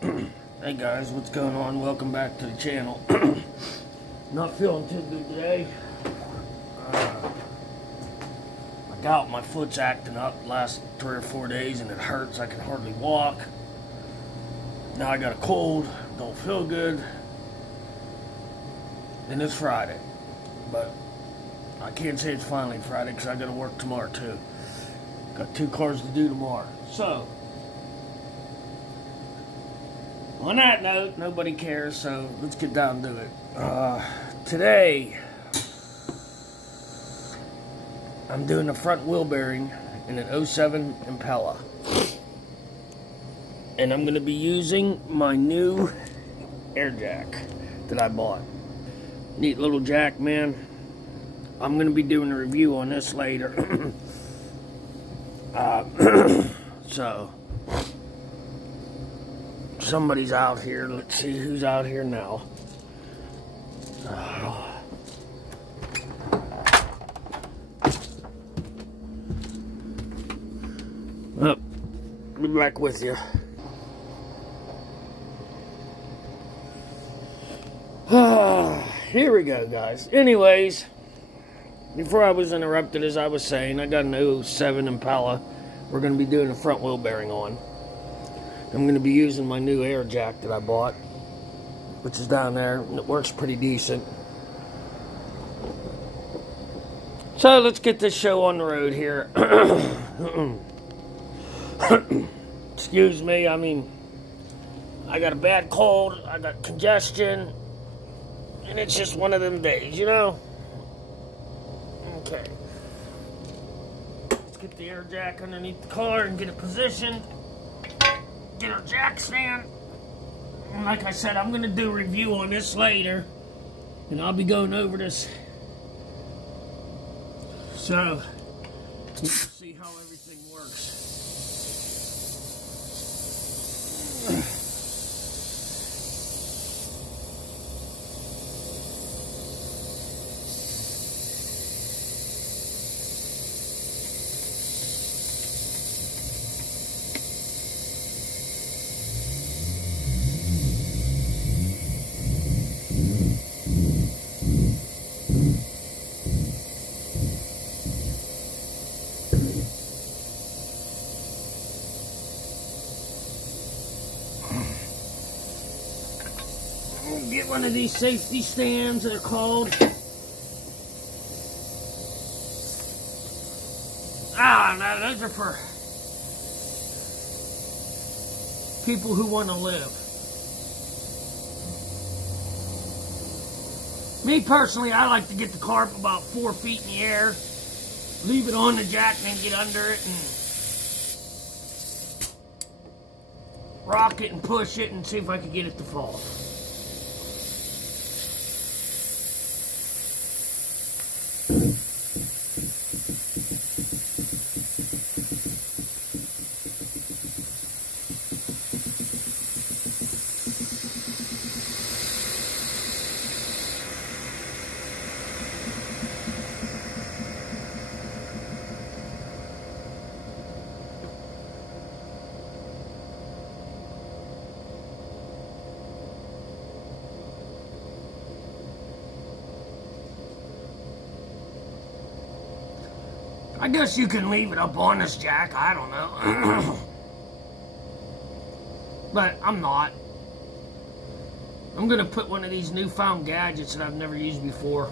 Hey guys, what's going on? Welcome back to the channel. Not feeling too good today. My gout, my foot's acting up the last 3 or 4 days and it hurts. I can hardly walk. Now I got a cold, don't feel good. And it's Friday. But I can't say it's finally Friday because I got to work tomorrow too. Got 2 cars to do tomorrow. So, on that note, nobody cares, so let's get down to it. Today, I'm doing a front wheel bearing in an 07 Impala. And I'm going to be using my new air jack that I bought. Neat little jack, man. I'm going to be doing a review on this later. So, somebody's out here. Let's see who's out here now. I'll be back with you. Here we go, guys. Anyways, before I was interrupted, as I was saying, I got an 07 Impala we're going to be doing a front wheel bearing on. I'm going to be using my new air jack that I bought, which is down there, and it works pretty decent. So let's get this show on the road here. Excuse me, I mean, I got a bad cold, I got congestion, and it's just one of them days, you know? Okay. Let's get the air jack underneath the car and get it positioned. Get our jack stand. And like I said, I'm going to do a review on this later. And I'll be going over this. So, you can see how everything works. Get one of these safety stands, they're called. No, those are for people who want to live. Me personally, I like to get the car up about 4 feet in the air, leave it on the jack, and then get under it and rock it and push it and see if I can get it to fall. I guess you can leave it up on this jack, I don't know. But I'm not. I'm going to put one of these newfound gadgets that I've never used before,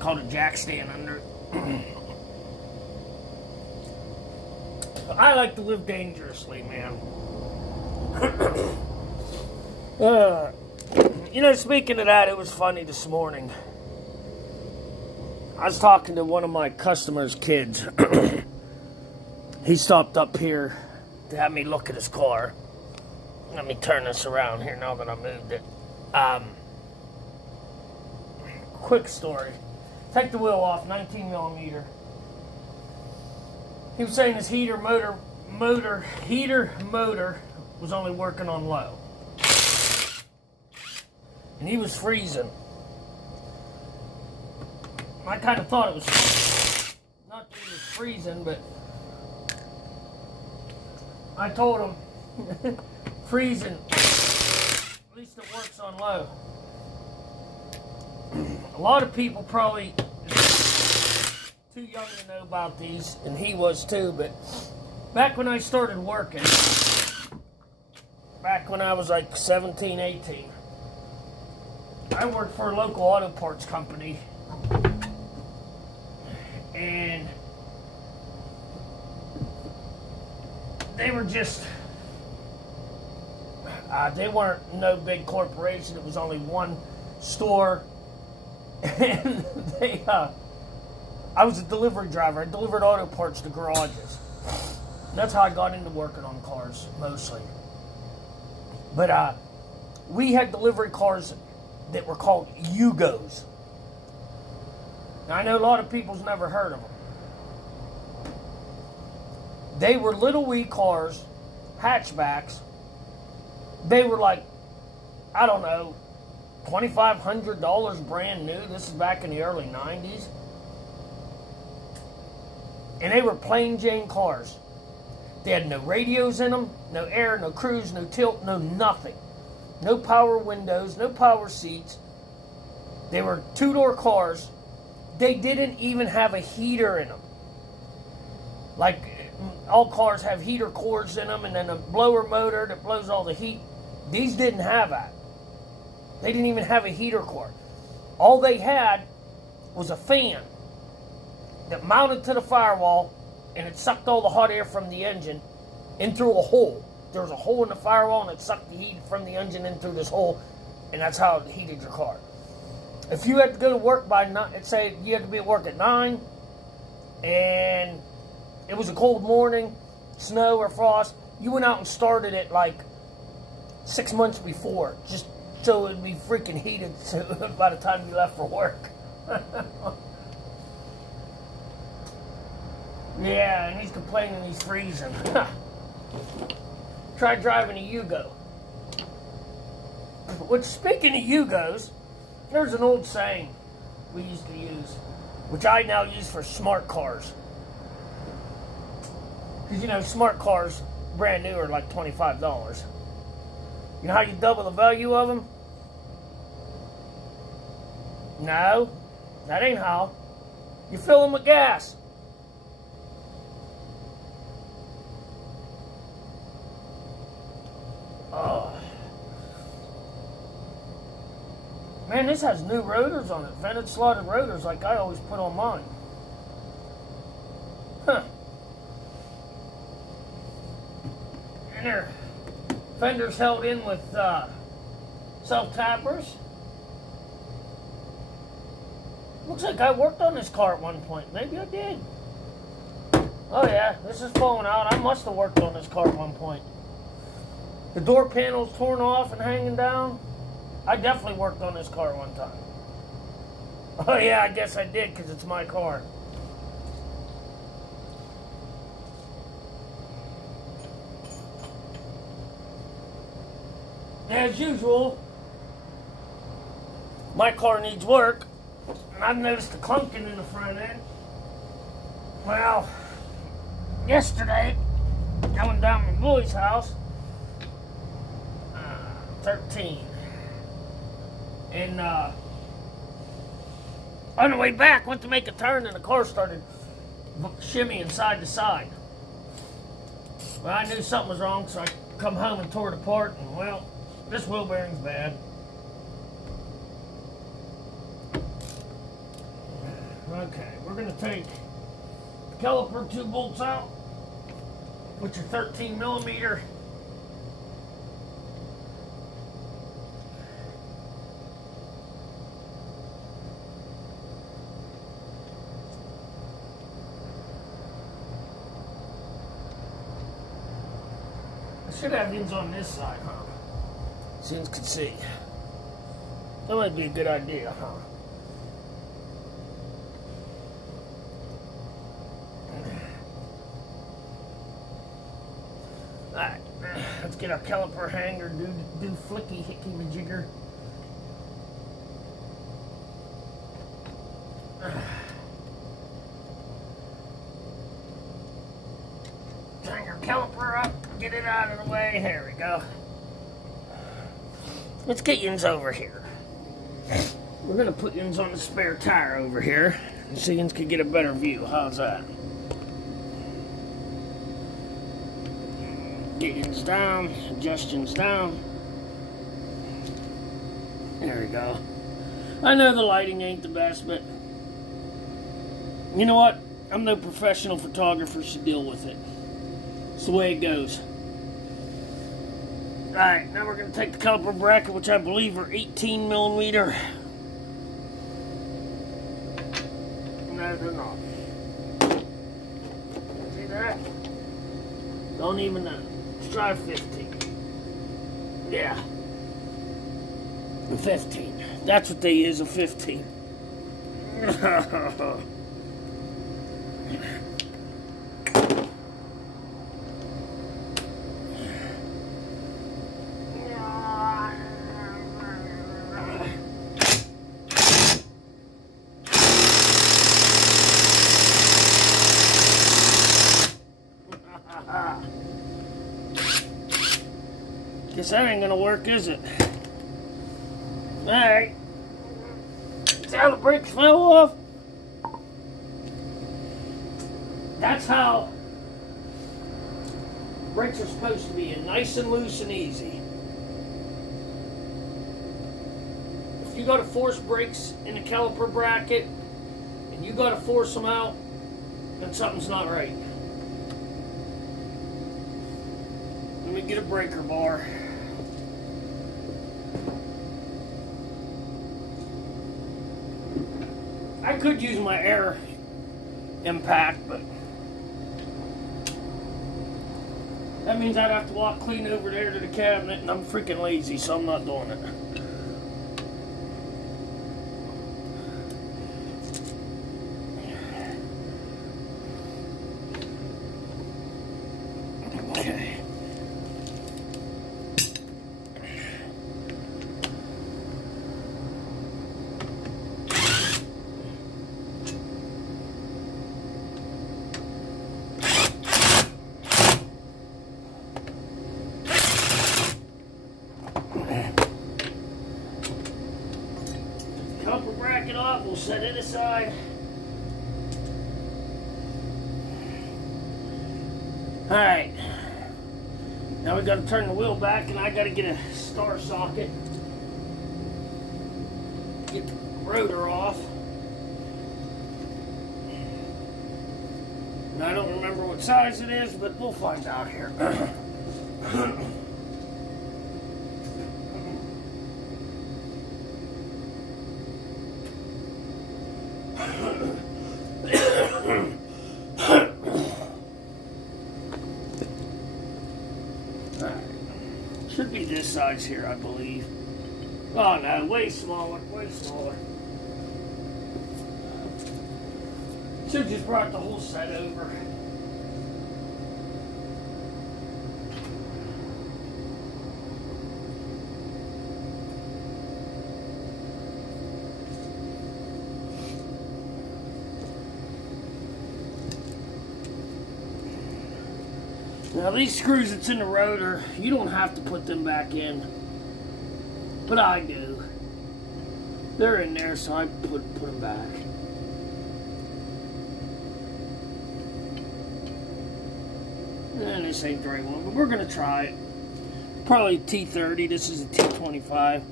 called a jack stand under it. I like to live dangerously, man. You know, speaking of that, it was funny this morning. I was talking to one of my customers' kids. He stopped up here to have me look at his car. Let me turn this around here now that I moved it. Quick story. Take the wheel off, 19 millimeter. He was saying his heater motor was only working on low. And he was freezing. I kind of thought it was not that he was freezing, but I told him freezing least it works on low. A lot of people probably too young to know about these, and he was too, but back when I started working, back when I was like 17, 18, I worked for a local auto parts company, and they were just, they weren't no big corporation. It was only one store, and I was a delivery driver. I delivered auto parts to garages. That's how I got into working on cars, mostly. But we had delivery cars that were called Yugos. Now, I know a lot of people's never heard of them. They were little wee cars, hatchbacks. They were like, I don't know, $2,500 brand new. This is back in the early 90s. And they were plain Jane cars. They had no radios in them, no air, no cruise, no tilt, no nothing. No power windows, no power seats. They were two-door cars. They didn't even have a heater in them. Like, all cars have heater cores in them and then a blower motor that blows all the heat. These didn't have that. They didn't even have a heater core. All they had was a fan that mounted to the firewall, and it sucked all the hot air from the engine in through a hole. There was a hole in the firewall, and it sucked the heat from the engine in through this hole, and that's how it heated your car. If you had to go to work by 9, say you had to be at work at 9, and it was a cold morning, snow or frost, you went out and started it like 6 months before, just so it would be freaking heated by the time you left for work. Yeah, and he's complaining he's freezing. Try driving a Yugo. Which, speaking of Yugos, there's an old saying we used to use, which I now use for smart cars. Because, you know, smart cars, brand new, are like $25. You know how you double the value of them? No, that ain't how. You fill them with gas. Oh. Man, this has new rotors on it. Vented slotted rotors like I always put on mine. Huh. And their fenders held in with self-tappers. Looks like I worked on this car at one point. Maybe I did. Oh yeah, this is falling out. I must have worked on this car at one point. The door panel's torn off and hanging down. I definitely worked on this car one time. Oh yeah, I guess I did, because it's my car. As usual, my car needs work, and I've noticed the clunking in the front end. Well, yesterday, going down my boy's house, 13, and on the way back, went to make a turn, and the car started shimmying side to side. Well, I knew something was wrong, so I come home and tore it apart, and well, this wheel bearing's bad. Okay, we're going to take the caliper 2 bolts out, which are 13 millimeter. I should have ends on this side, huh? Since could see. That might be a good idea, huh? Alright, let's get our caliper hanger, do flicky hickey majigger. Turn your caliper up, get it out of the way. There we go. let's get yins over here. We're gonna put yins on the spare tire over here so yins can get a better view. How's that? Get yins down, adjust yins down. There we go. I know the lighting ain't the best, but you know what? I'm no professional photographer, so deal with it. It's the way it goes. Alright, now we're going to take the caliper bracket, which I believe are 18 millimeter. No, they're not. See that? Don't even know. Let's try 15. Yeah. A 15. That's what they is, a 15. Guess that ain't gonna work, is it? Alright. See how the brakes fell off? That's how brakes are supposed to be, nice and loose and easy. If you gotta force brakes in the caliper bracket and you gotta force them out, then something's not right. Let me get a breaker bar. I could use my air impact, but that means I'd have to walk clean over there to the cabinet, and I'm freaking lazy, so I'm not doing it. Okay. Caliper bracket off, we'll set it aside. Alright, now we gotta turn the wheel back and I gotta get a star socket. Get the rotor off. And I don't remember what size it is, but we'll find out here. Should be this size here, I believe. Oh no, way smaller, way smaller. Should just brought the whole set over. Now these screws that's in the rotor, you don't have to put them back in, but I do. They're in there, so I put them back. And this ain't the right one, but we're gonna try it. Probably T30, this is a T25.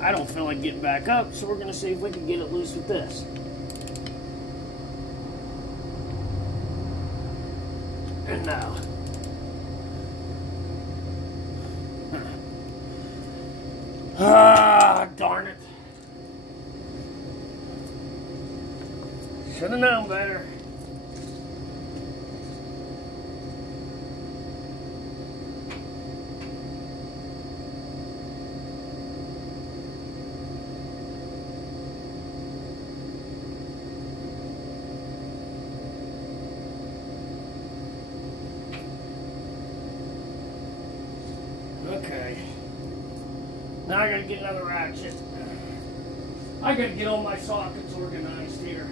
I don't feel like getting back up, so we're gonna see if we can get it loose with this. And now. Ah, darn it. Should have known better. Okay. Now I gotta get another ratchet. I gotta get all my sockets organized here.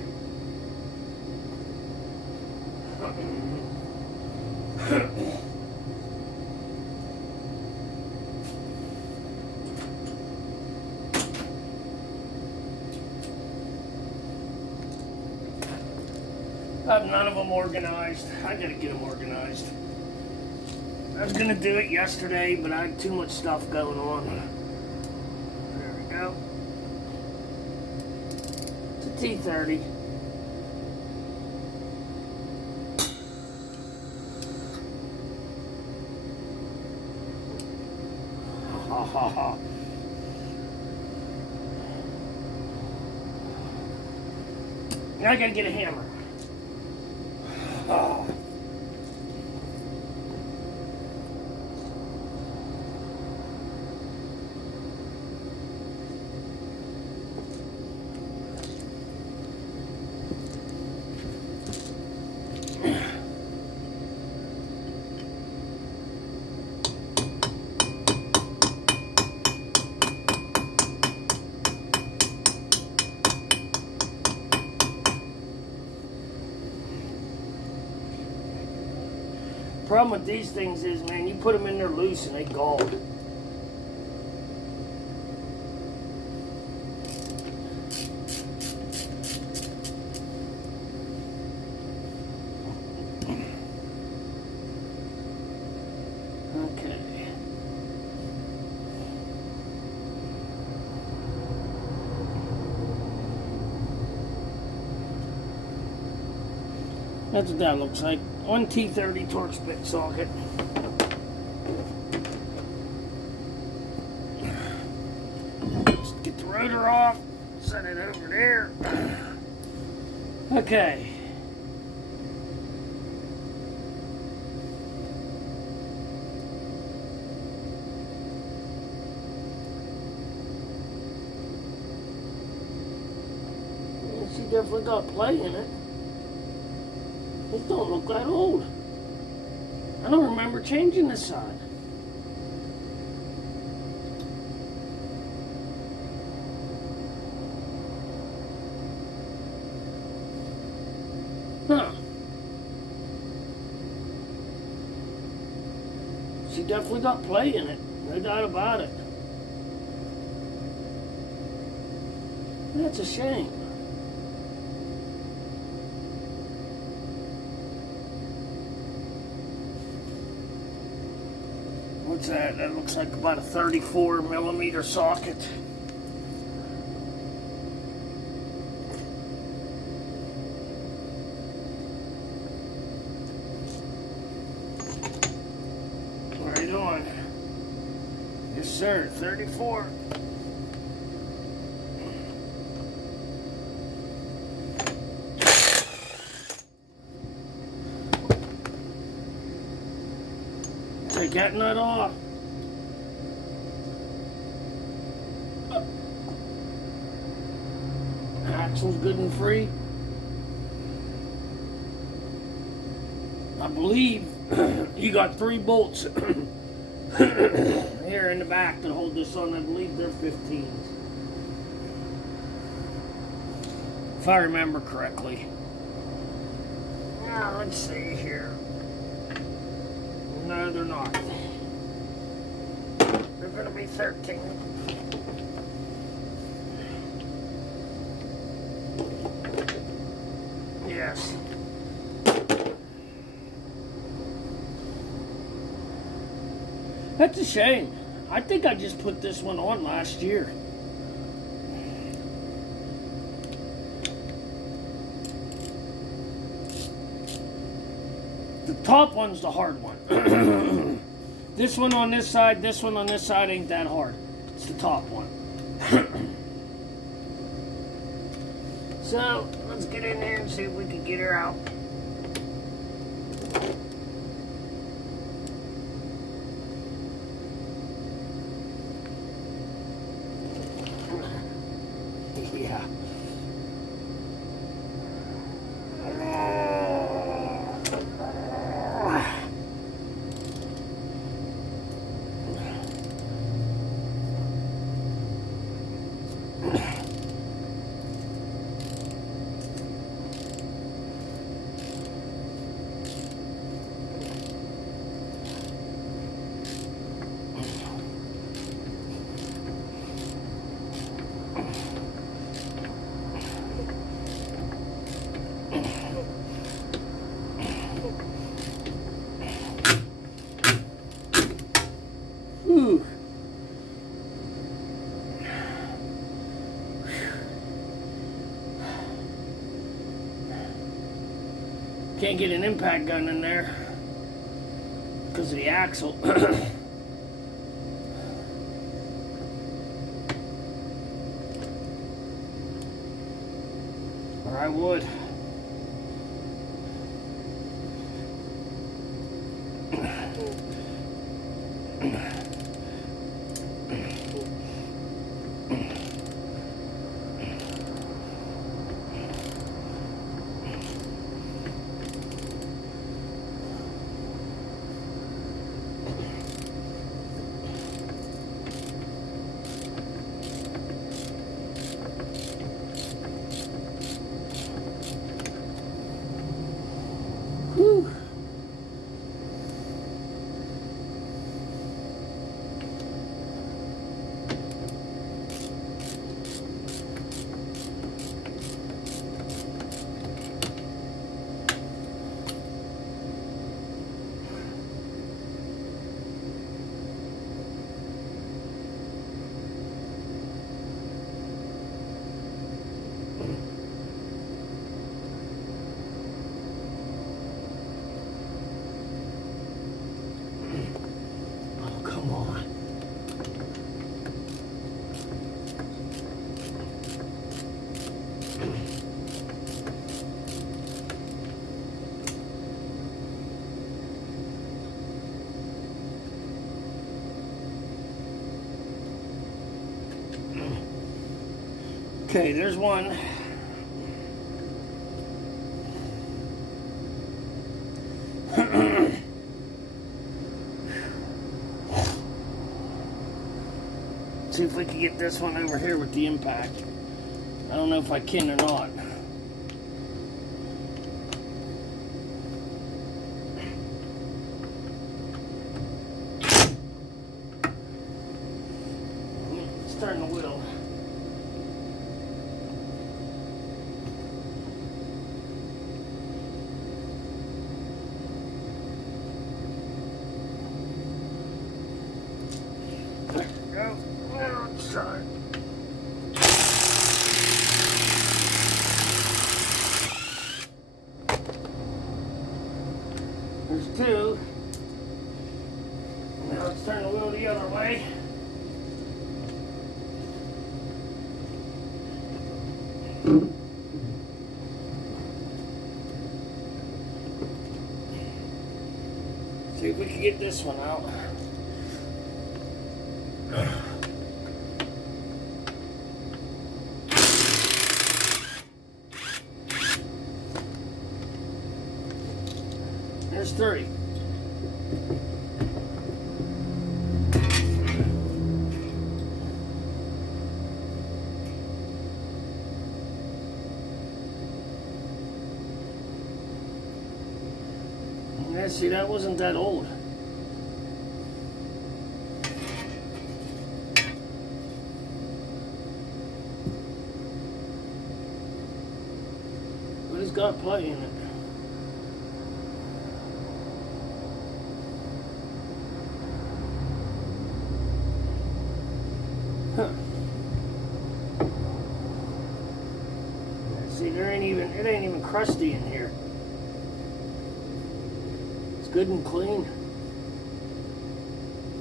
I have none of them organized. I gotta get them organized. I was gonna do it yesterday, but I had too much stuff going on. There we go. It's a T30. Ha ha ha. Now I gotta get a hammer. Oh. Problem with these things is, man, you put them in there loose and they gall. Okay. That's what that looks like. One T30 Torx bit socket. Just get the rotor off, set it over there. Okay. She definitely got play in it. These don't look that old. I don't remember changing this side. Huh. She definitely got play in it. No doubt about it. That's a shame. What's that? That looks like about a 34mm socket. Right on. Yes, sir. 34. Take that nut off. Axle's good and free. I believe you got 3 bolts here in the back to hold this on. I believe they're 15s. If I remember correctly. Now, let's see here. No, they're not. They're going to be 13. Yes. That's a shame. I think I just put this one on last year. The top one's the hard one. This one on this side ain't that hard. It's the top one. So, let's get in there and see if we can get her out. Yeah. Whew. Can't get an impact gun in there because of the axle. Or I would. Whew. Come on. Okay, there's one. See if we can get this one over here with the impact. I don't know if I can or not. Let's turn the wheel. There we go. Let's try it. There's two. Now let's turn the wheel the other way. See if we can get this one out. There's three. Yeah, see, that wasn't that old. But it's got play in it. Huh. See, it ain't even crusty in here. It's good and clean.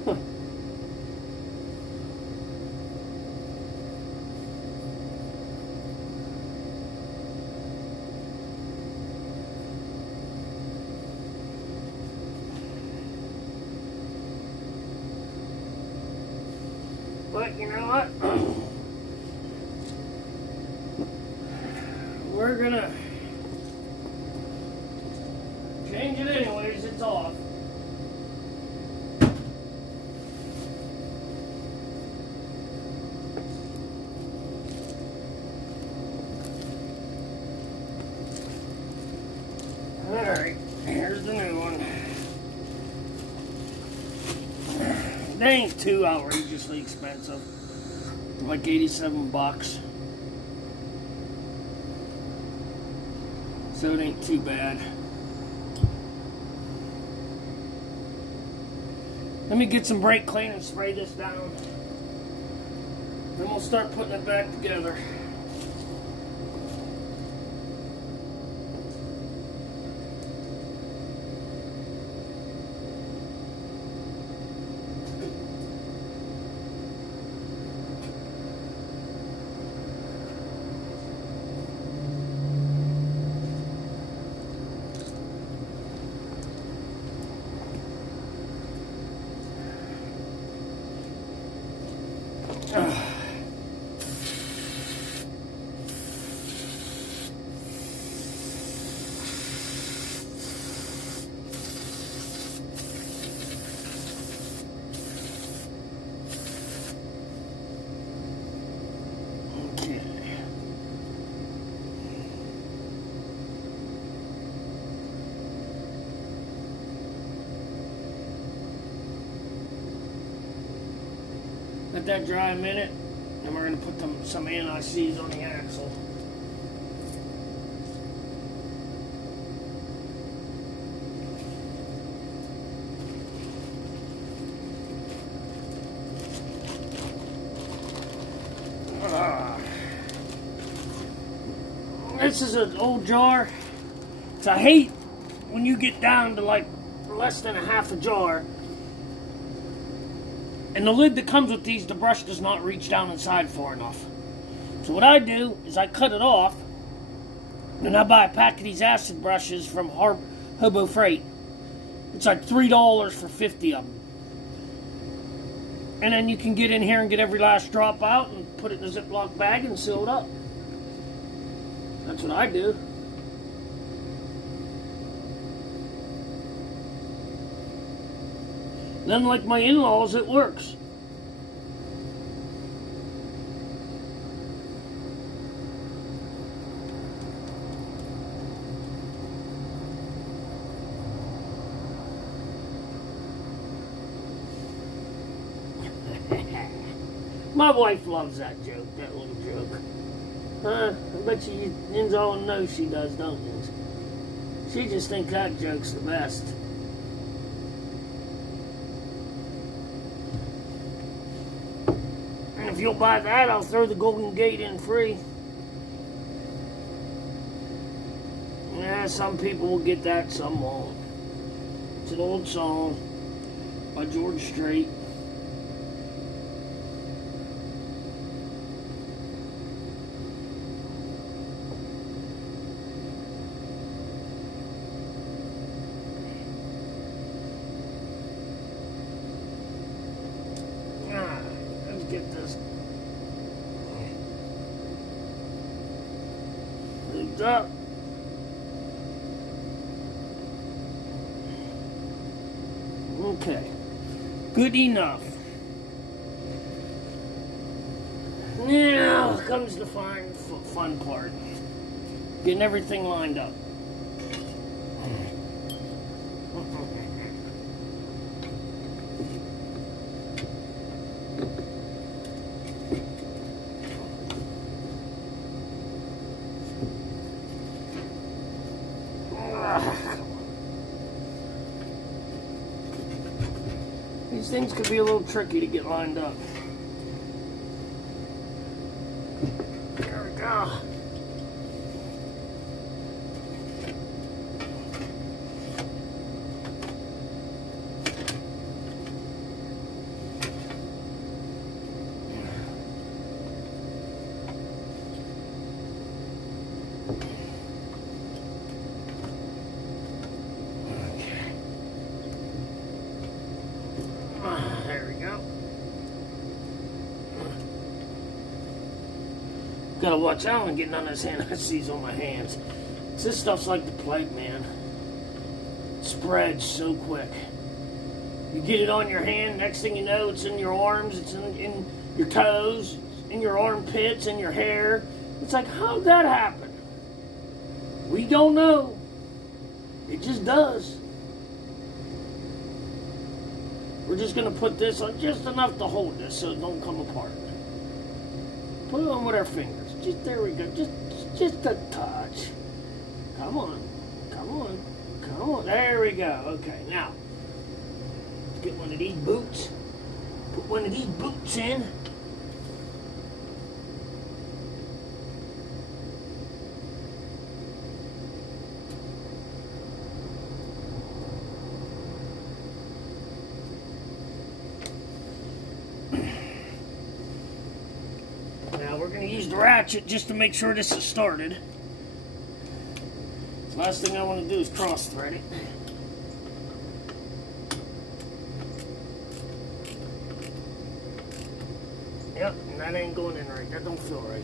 Huh. But you know what? We're gonna change it anyways, it's off. Alright, here's the new one. They ain't too outrageously expensive. Like 87 bucks. So it ain't too bad. Let me get some brake clean and spray this down. Then we'll start putting it back together. Let that dry a minute, and we're going to put some anti-seize on the axle. This is an old jar. So I hate when you get down to like less than a half a jar. And the lid that comes with these, the brush does not reach down inside far enough. So what I do is I cut it off, and I buy a pack of these acid brushes from Hobo Freight. It's like $3 for 50 of them. And then you can get in here and get every last drop out and put it in a Ziploc bag and seal it up. That's what I do. Then, like my in-laws, it works. My wife loves that joke, that little joke. I bet you yins all know she does, don't you? She just thinks that joke's the best. If you'll buy that, I'll throw the Golden Gate in free. Yeah, some people will get that, some won't. It's an old song by George Strait. Get this moved up. Okay, good enough. Now comes the fun part, getting everything lined up. These things could be a little tricky to get lined up. There we go. There we go. Gotta watch out when getting on this anti-seize on my hands. This stuff's like the plague, man. It spreads so quick. You get it on your hand, next thing you know, it's in your arms, it's in your toes, in your armpits, in your hair. It's like, how'd that happen? We don't know. It just does. We're just going to put this on just enough to hold this so it don't come apart. Put it on with our fingers. Just, there we go. Just a touch. Come on. Come on. Come on. There we go. Okay, now. Get one of these boots. Put one of these boots in. Now we're going to use the ratchet just to make sure this is started. The last thing I want to do is cross thread it. Yep, and that ain't going in right. That don't feel right.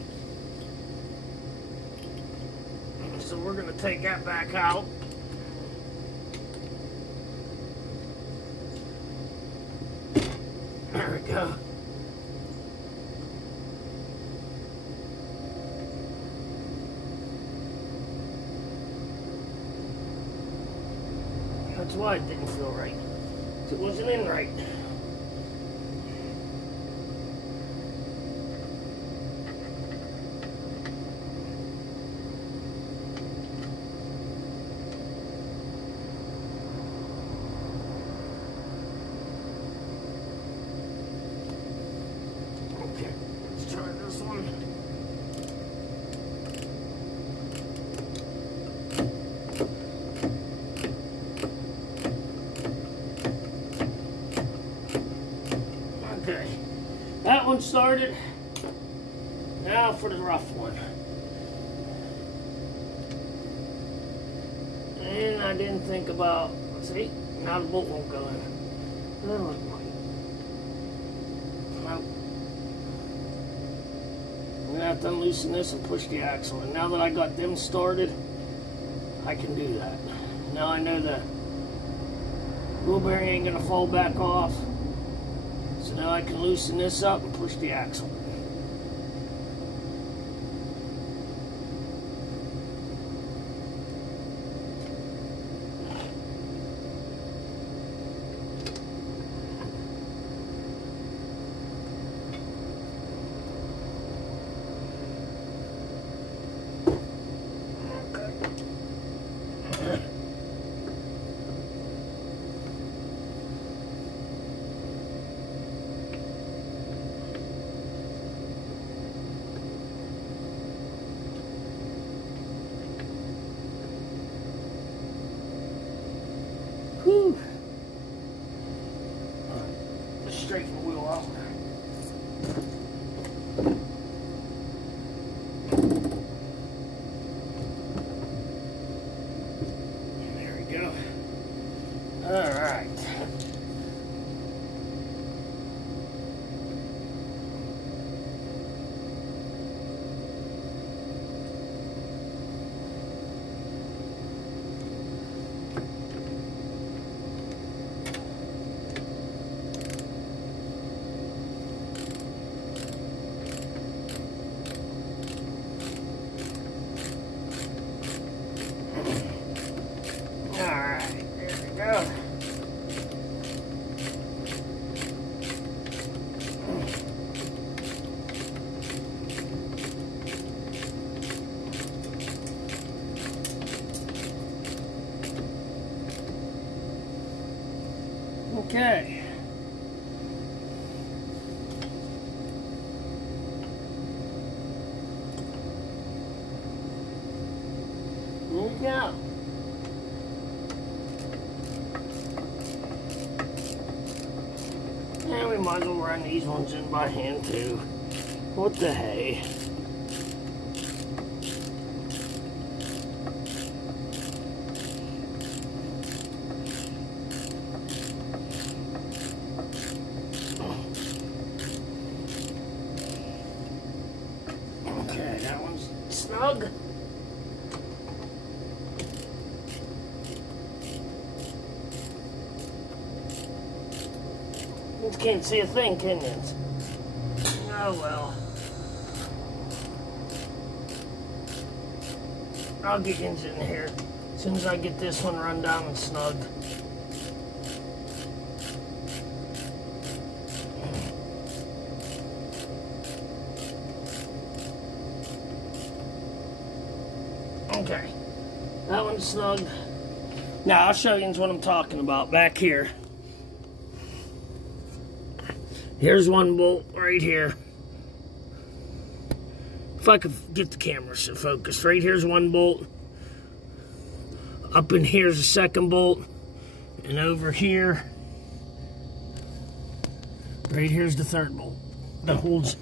So we're going to take that back out. There we go. That's why it didn't feel right. It wasn't in right. Okay, let's try this one. Okay, that one started. Now for the rough one. And I didn't think about, see, now the bolt won't go in. Oh, it might. Nope. I'm gonna have to loosen this and push the axle. And now that I got them started, I can do that. Now I know the wheel bearing ain't gonna fall back off. So now I can loosen this up and push the axle. Whew. Just straighten the wheel out. There we go. All right. Okay. Here we go. And we might as well run these ones in by hand too. What the hey? Okay, that one's snug. You can't see a thing, can you? Oh well. I'll get engine in here as soon as I get this one run down and snugged. Okay, that one's snug. Now I'll show you what I'm talking about back here. Here's one bolt right here. If I could get the camera to focus. Right here's one bolt. Up in here's the second bolt. And over here, right here's the third bolt that holds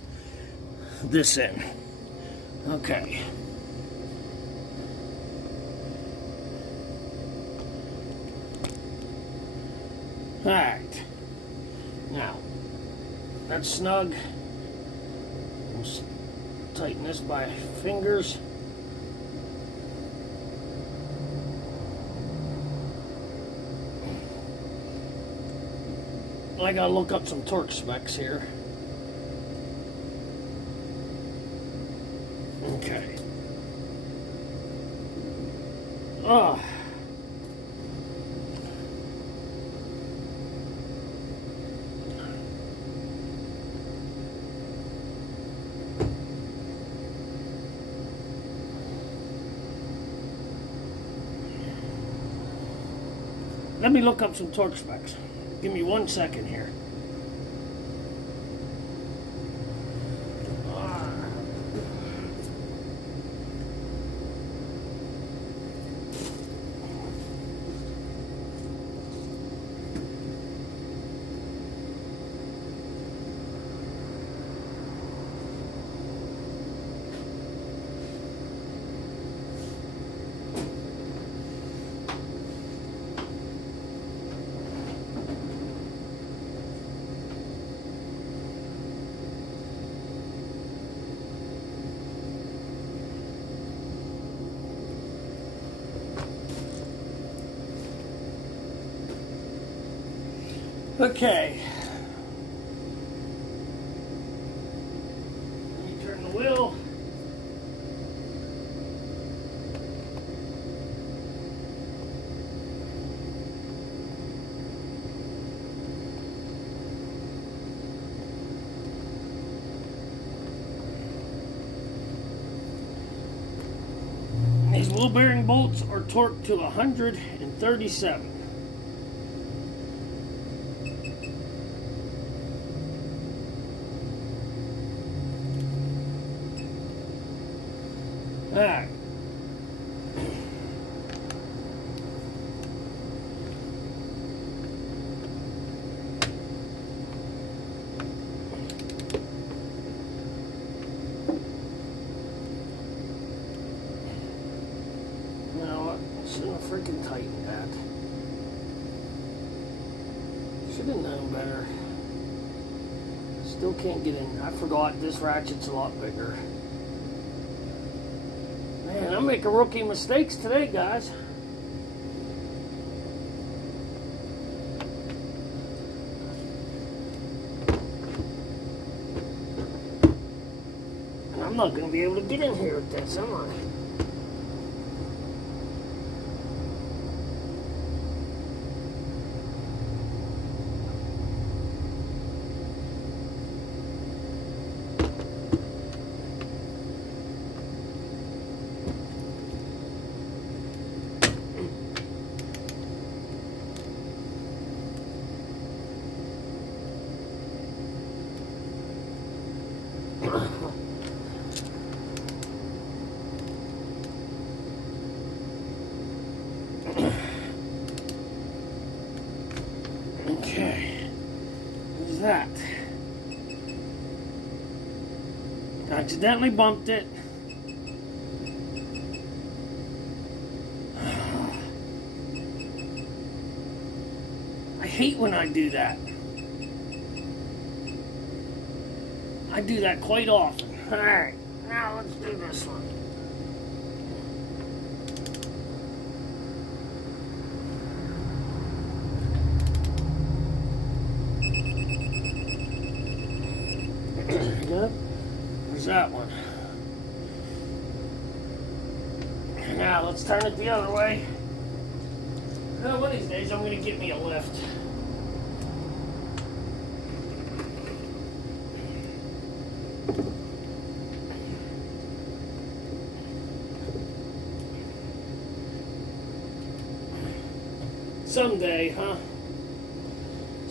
this in. Okay. Alright. Now, that's snug. Let's tighten this by fingers. I gotta look up some torque specs here. Okay. Ah. Let me look up some torque specs. Give me 1 second here. Okay. Let me turn the wheel. These wheel bearing bolts are torqued to 137. Alright. Now, I shouldn't have freaking tightened that. Should have known better. Still can't get in. I forgot this ratchet's a lot bigger. Man, I'm making rookie mistakes today, guys. And I'm not going to be able to get in here with this, am I? Okay, what's that? Accidentally bumped it. I hate when I do that. I do that quite often. Alright, now let's do this one. Good. Where's that one? Now let's turn it the other way. One of these days I'm going to get me a lift. Someday, huh?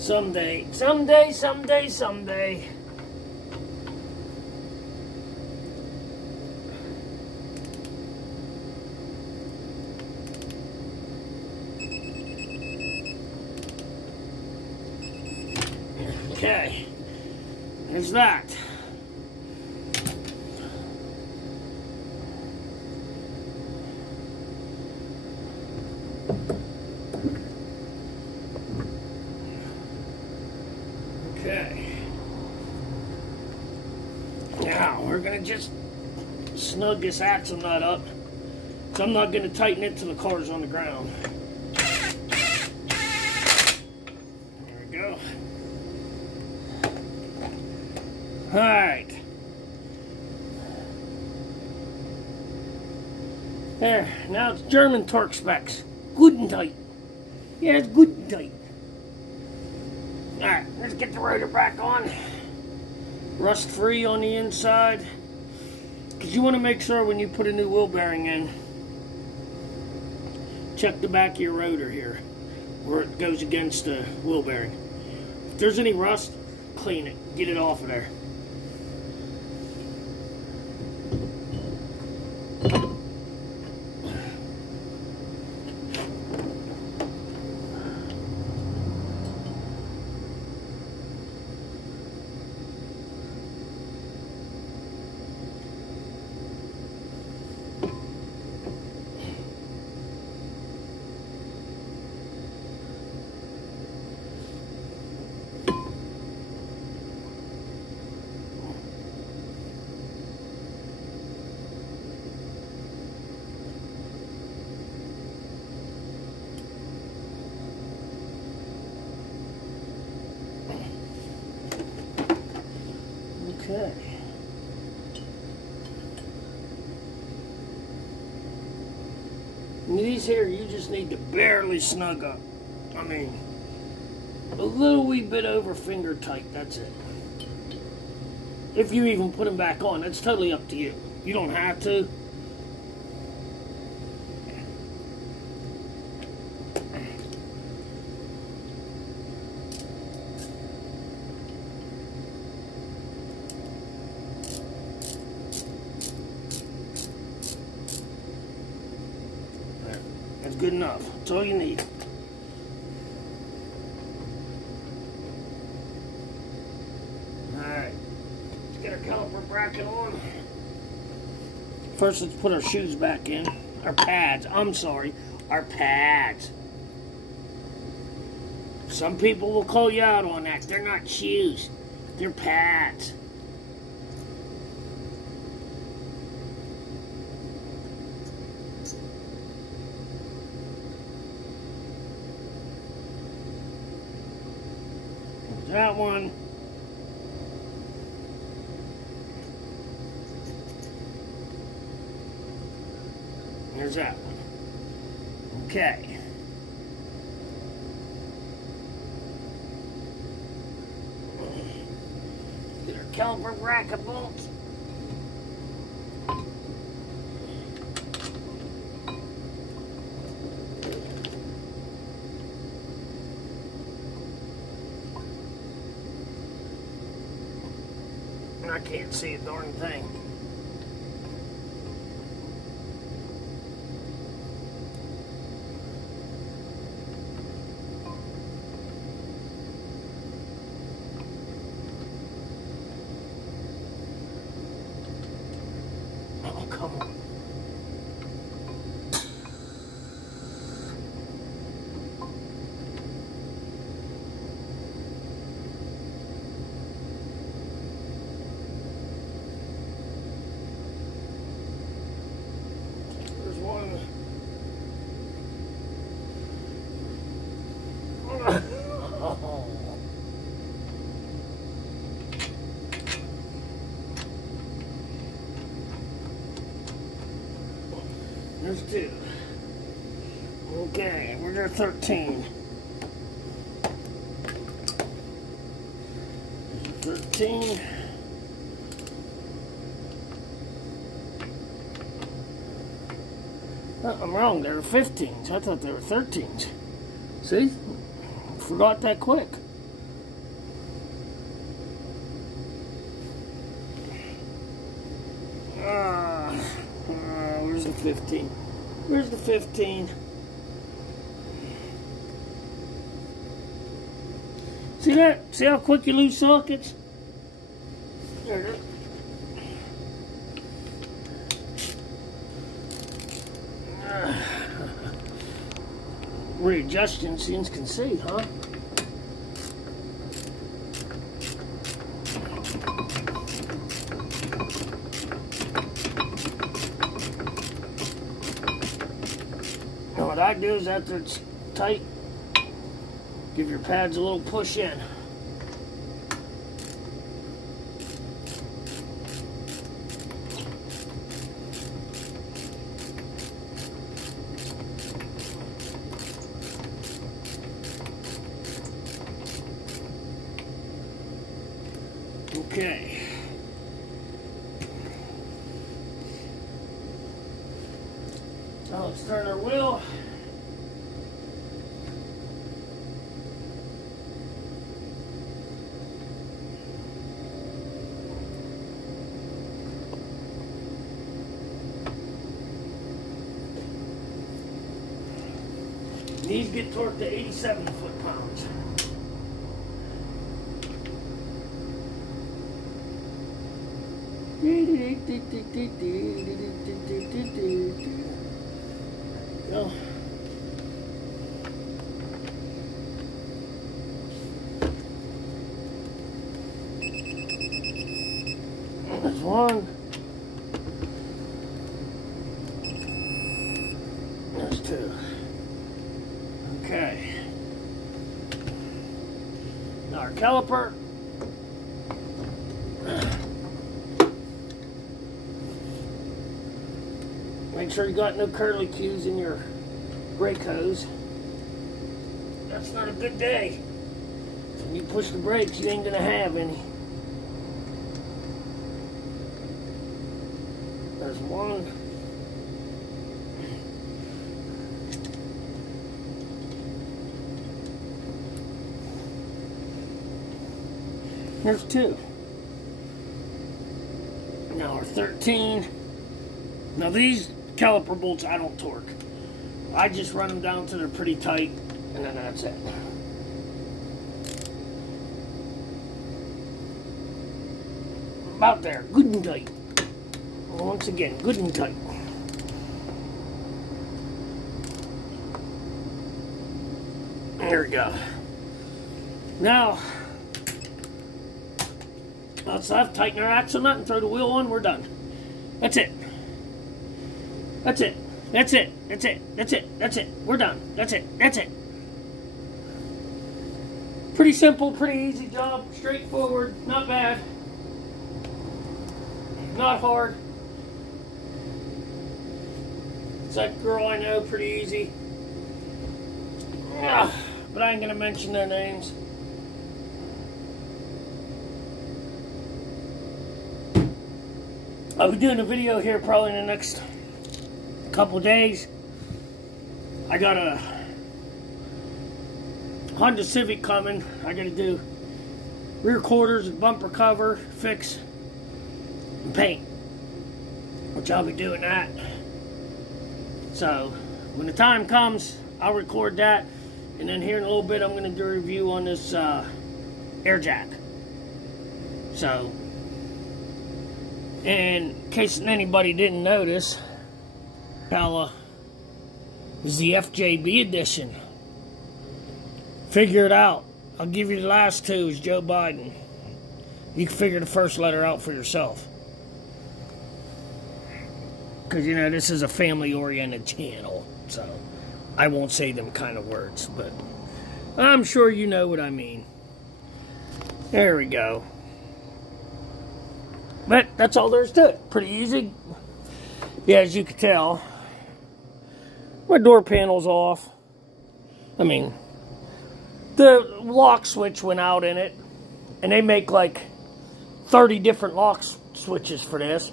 Someday, someday, someday, someday. Okay, there's that. Okay. Now, we're going to just snug this axle nut up. So I'm not going to tighten it till the car's on the ground. There we go. Alright. There. Now it's German torque specs. Good and tight. Yeah, it's good and tight. Alright, let's get the rotor back on. Rust free on the inside. Because you want to make sure when you put a new wheel bearing in, check the back of your rotor here, where it goes against the wheel bearing. If there's any rust, clean it. Get it off of there. Okay. And these here, you just need to barely snug up. I mean, a little wee bit over finger tight, that's it. If you even put them back on, that's totally up to you. You don't have to. That's good enough. That's all you need. Alright. Let's get our caliper bracket on. First, let's put our shoes back in. Our pads. I'm sorry. Our pads. Some people will call you out on that. They're not shoes. They're pads. That one. There's that one. Okay. Get our caliper bracket bolts. I can't see a darn thing. Oh, come on. There's two. Okay, we're at 13. 13. Oh, I'm wrong, they were 15s. I thought they were 13s. See? Forgot that quick. 15? Where's the 15? See that? See how quick you lose sockets? There it is. Readjusting so you can see, huh? Now what I do is after it's tight, give your pads a little push in. Okay. Now let's turn our wheel. These get torqued to 87 foot-pounds. Go. There's one. There's two. Okay. Now our caliper. Make sure you got no curly cues in your brake hose. That's not a good day. When you push the brakes, you ain't gonna have any. There's one. There's two. Now our 13. Now these caliper bolts I don't torque. I just run them down till they're pretty tight, and then that's it. About there, good and tight. Once again, good and tight. There we go. Now, let's tighten our axle nut and throw the wheel on. We're done. That's it. That's it. That's it. That's it. That's it. That's it. We're done. That's it. That's it. Pretty simple, pretty easy job. Straightforward. Not bad. Not hard. It's that girl I know, pretty easy. Yeah, but I ain't gonna mention their names. I'll be doing a video here probably in the next couple days. I got a Honda Civic coming. I gotta do rear quarters, bumper cover, fix, and paint, which I'll be doing that. So when the time comes, I'll record that, and then here in a little bit I'm going to do a review on this air jack. So, in case anybody didn't notice, Impala is the FJB edition. Figure it out. I'll give you the last two is Joe Biden. You can figure the first letter out for yourself. Because, you know, this is a family-oriented channel, so I won't say them kind of words, but I'm sure you know what I mean. There we go. But that's all there is to it. Pretty easy. Yeah, as you can tell, my door panel's off. I mean, the lock switch went out in it, and they make like 30 different lock switches for this.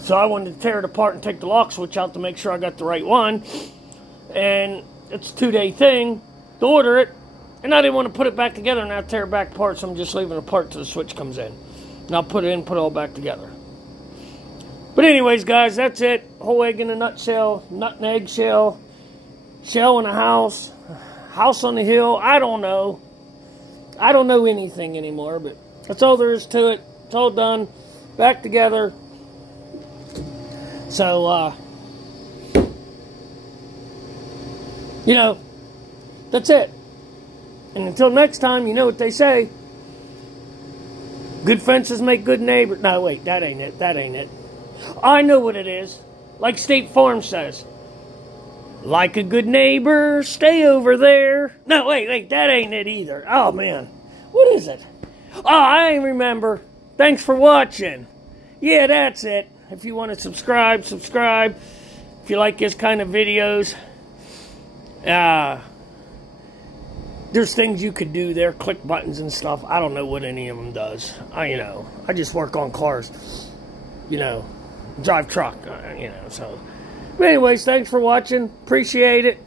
So I wanted to tear it apart and take the lock switch out to make sure I got the right one. And it's a 2-day thing to order it. And I didn't want to put it back together and now tear it back apart, so I'm just leaving it apart till the switch comes in. And I'll put it in, put it all back together. But anyways, guys, that's it. Whole egg in a nutshell. Nut and egg shell. Shell in a house. House on the hill. I don't know. I don't know anything anymore, but that's all there is to it. It's all done. Back together. So, you know, that's it. And until next time, you know what they say. Good fences make good neighbors. No, wait, that ain't it. That ain't it. I know what it is. Like State Farm says. Like a good neighbor, stay over there. No, wait, that ain't it either. Oh, man. What is it? Oh, I ain't remember. Thanks for watching. Yeah, that's it. If you want to subscribe. If you like this kind of videos. There's things you could do there. Click buttons and stuff. I don't know what any of them does. I just work on cars. Drive truck. So. But anyways, thanks for watching. Appreciate it.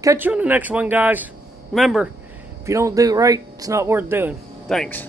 Catch you on the next one, guys. Remember, if you don't do it right, it's not worth doing. Thanks.